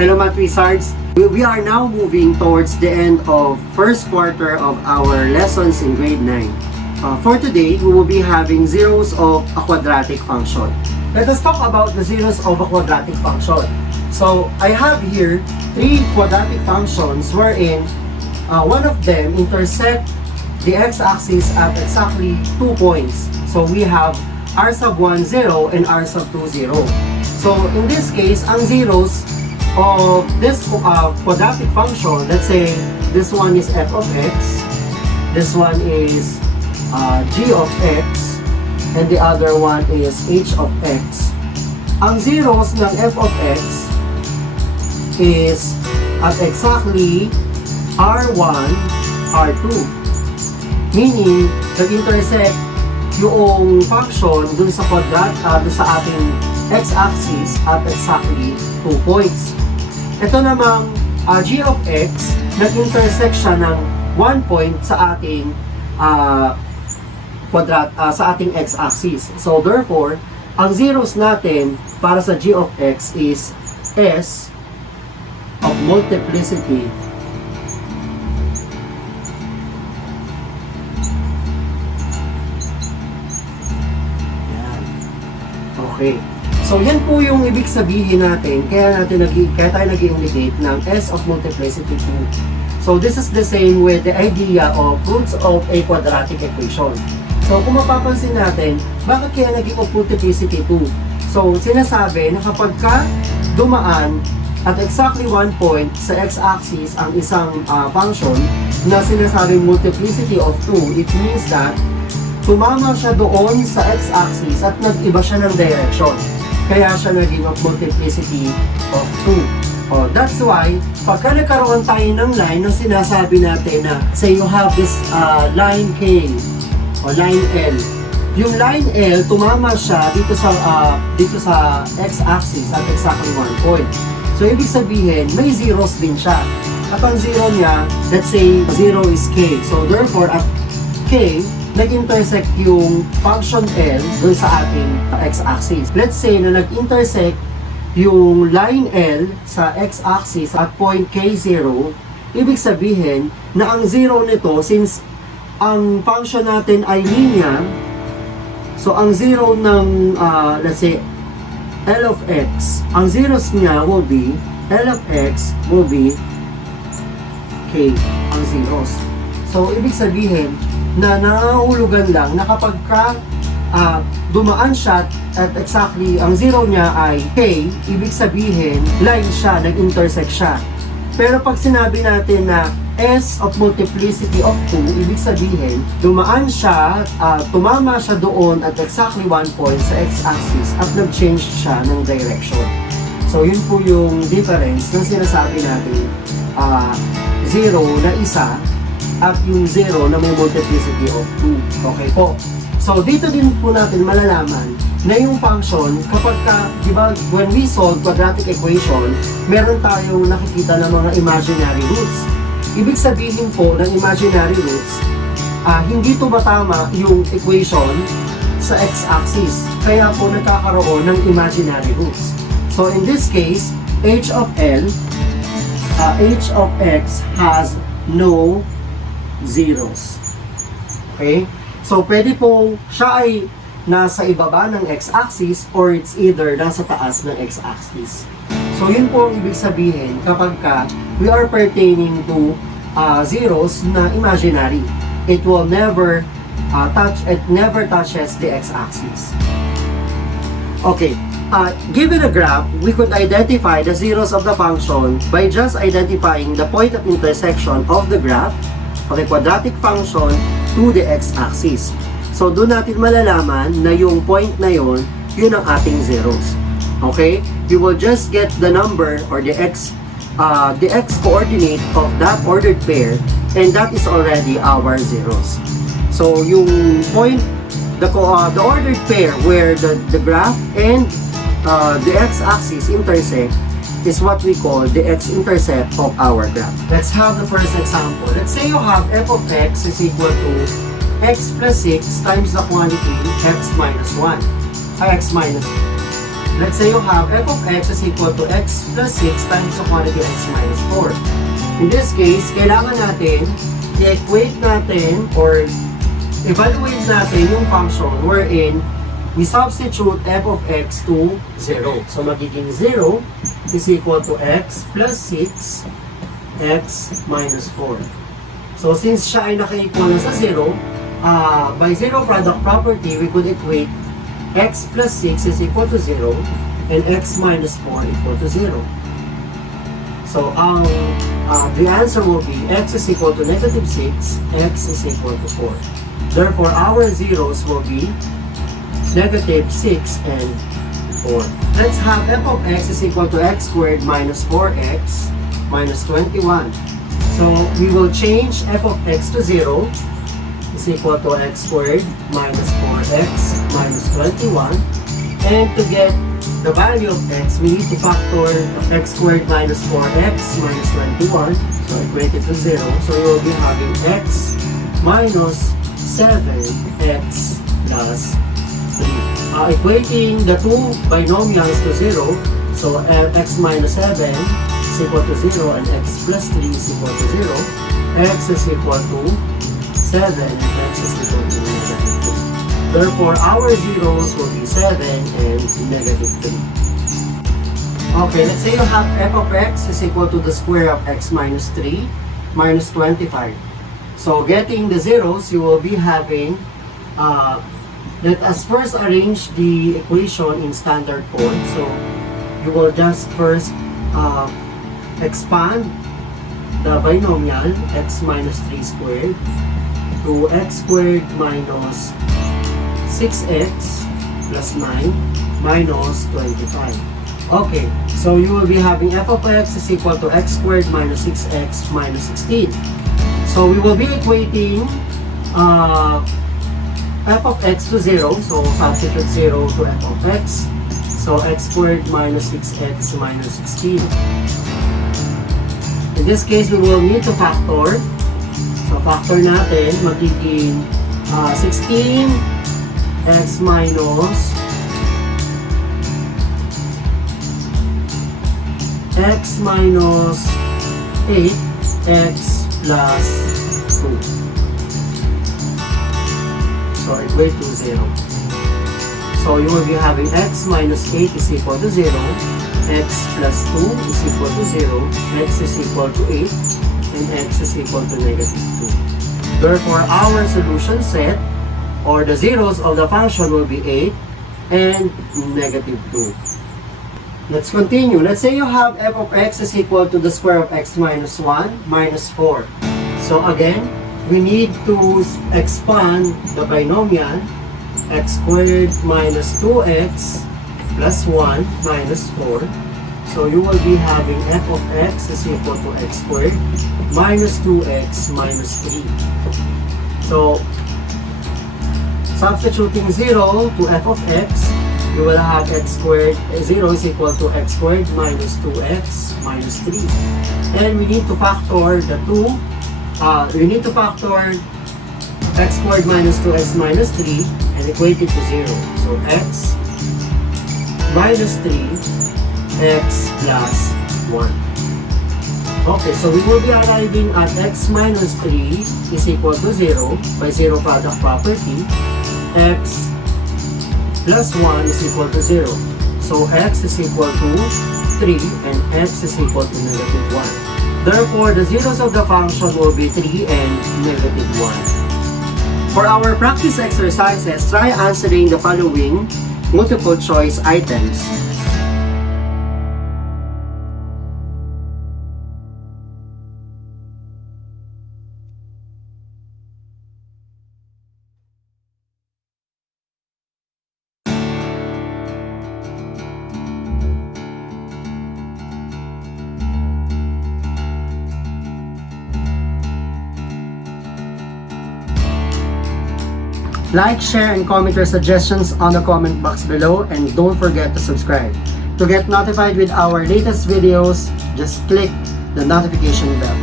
Hello Math Wizards! We are now moving towards the end of first quarter of our lessons in grade 9. For today, we will be having zeros of a quadratic function. Let us talk about the zeros of a quadratic function. So, I have here three quadratic functions wherein one of them intersect the x-axis at exactly 2 points. So, we have r sub 1, 0 and r sub 2, 0. So, in this case, ang zeros of this quadratic function, let's say this one is f of x, this one is g of x, and the other one is h of x. Ang zeros ng f of x is at exactly r1, r2. Meaning, nag-intersect yung function dun sa dun sa ating x-axis at exactly 2 points. Ito namang g of x, nag-intersect siya ng 1 point sa ating sa ating x-axis. So therefore, ang zeros natin para sa g of x is s of multiplicity okay. So, yan po yung ibig sabihin natin, kaya tayo nag-indicate ng s of multiplicity 2. So, this is the same with the idea of roots of a quadratic equation. So, kung mapapansin natin, bakit kaya naging of multiplicity 2? So, sinasabi na kapag ka dumaan at exactly 1 point sa x-axis ang isang function na sinasabing multiplicity of 2, it means that tumama siya doon sa x-axis at nag-iba siya ng direction. Kaya siya naging of multiplicity of 2. That's why, pagka nagkaroon tayo ng line na sinasabi natin na, say you have this line K o line L. Yung line L, tumama siya dito sa x-axis at exactly 1 point. So, ibig sabihin, may zeros din siya. At ang zero niya, let's say, 0 is K. So, therefore, at K, nag-intersect yung function L doon sa ating x-axis. Let's say na nag-intersect yung line L sa x-axis at point K0, ibig sabihin na ang zero nito, since ang function natin ay linear, so ang zero ng, let's say, L of x, ang zeros niya will be, L of x will be K, ang zeros. So, ibig sabihin, na nangangahulugan lang na kapag dumaan siya at exactly ang zero niya ay K, ibig sabihin line siya, nag-intersect siya. Pero pag sinabi natin na S of multiplicity of 2, ibig sabihin dumaan siya, tumama siya doon at exactly 1 point sa x-axis at nag-change siya ng direction. So yun po yung difference ng sinasabi natin zero na isa at yung 0 na may multiplicity of 2. Okay po. So, dito din po natin malalaman na yung function, kapag di ba, when we solve quadratic equation, meron tayong nakikita ng mga imaginary roots. Ibig sabihin po ng imaginary roots, hindi tumatama yung equation sa x-axis. Kaya po nagkakaroon ng imaginary roots. So, in this case, h of L, h of x has no zeros. Okay? So, pwede po siya ay nasa ibaba ng x-axis or it's either nasa taas ng x-axis. So, yun po ang ibig sabihin kapag we are pertaining to zeros na imaginary. It will never never touches the x-axis. Okay. Given a graph, we could identify the zeros of the function by just identifying the point of intersection of the graph of a quadratic function to the x-axis. So, doon natin malalaman na yung point na yun ang ating zeros. Okay? You will just get the number or the x coordinate of that ordered pair, and that is already our zeros. So, yung point, the ordered pair where the graph and the x-axis intersect is what we call the x-intercept of our graph. Let's have the first example. Let's say you have f of x is equal to x plus 6 times the quantity x minus 1. X minus let's say you have f of x is equal to x plus 6 times the quantity x minus 4. In this case, kailangan natin i-equate natin or evaluate natin yung function wherein we substitute f of x to 0. So magiging 0 is equal to x plus 6 x minus 4. So since siya ay naka-equal na sa 0, by zero product property, we could equate x plus 6 is equal to 0 and x minus 4 equal to 0. So the answer will be x is equal to negative 6, x is equal to 4. Therefore, our zeros will be negative 6 and 4. Let's have f of x is equal to x squared minus 4x minus 21. So we will change f of x to 0 is equal to x squared minus 4x minus 21. And to get the value of x, we need to factor x squared minus 4x minus 21. So equate it to 0. So we will be having x minus 7x plus 3. Equating the two binomials to 0, so x minus 7 is equal to 0 and x plus 3 is equal to 0. X is equal to 7 and x is equal to negative 2. Therefore, our zeros will be 7 and negative 3. Okay, let's say you have f of x is equal to the square of x minus 3 minus 25. So getting the zeros, you will be having, let us first arrange the equation in standard form. So you will just first expand the binomial x minus 3 squared to x squared minus 6x plus 9 minus 25. Okay, so you will be having f of x is equal to x squared minus 6x minus 16. So we will be equating f of x to 0. So substitute 0 to f of x. So x squared minus 6x minus 16. In this case, we will need to factor. So factor natin, magiging 16x minus x minus 8x plus 2. So equate to 0. So you will be having x minus 8 is equal to 0, x plus 2 is equal to 0, x is equal to 8, and x is equal to negative 2. Therefore, our solution set, or the zeros of the function, will be 8 and negative 2. Let's continue. Let's say you have f of x is equal to the square of x minus 1 minus 4. So again, we need to expand the binomial x squared minus 2x plus 1 minus 4. So you will be having f of x is equal to x squared minus 2x minus 3. So substituting 0 to f of x, you will have x squared, 0 is equal to x squared minus 2x minus 3. And we need to factor the two, we need to factor x squared minus 2x minus 3 and equate it to 0. So x minus 3, x plus 1. Okay, so we will be arriving at x minus 3 is equal to 0 by zero product property. X plus 1 is equal to 0. So x is equal to 3 and x is equal to negative 1. Therefore, the zeros of the function will be 3 and negative 1. For our practice exercises, try answering the following multiple choice items. Like, share, and comment your suggestions on the comment box below, and don't forget to subscribe. To get notified with our latest videos, just click the notification bell.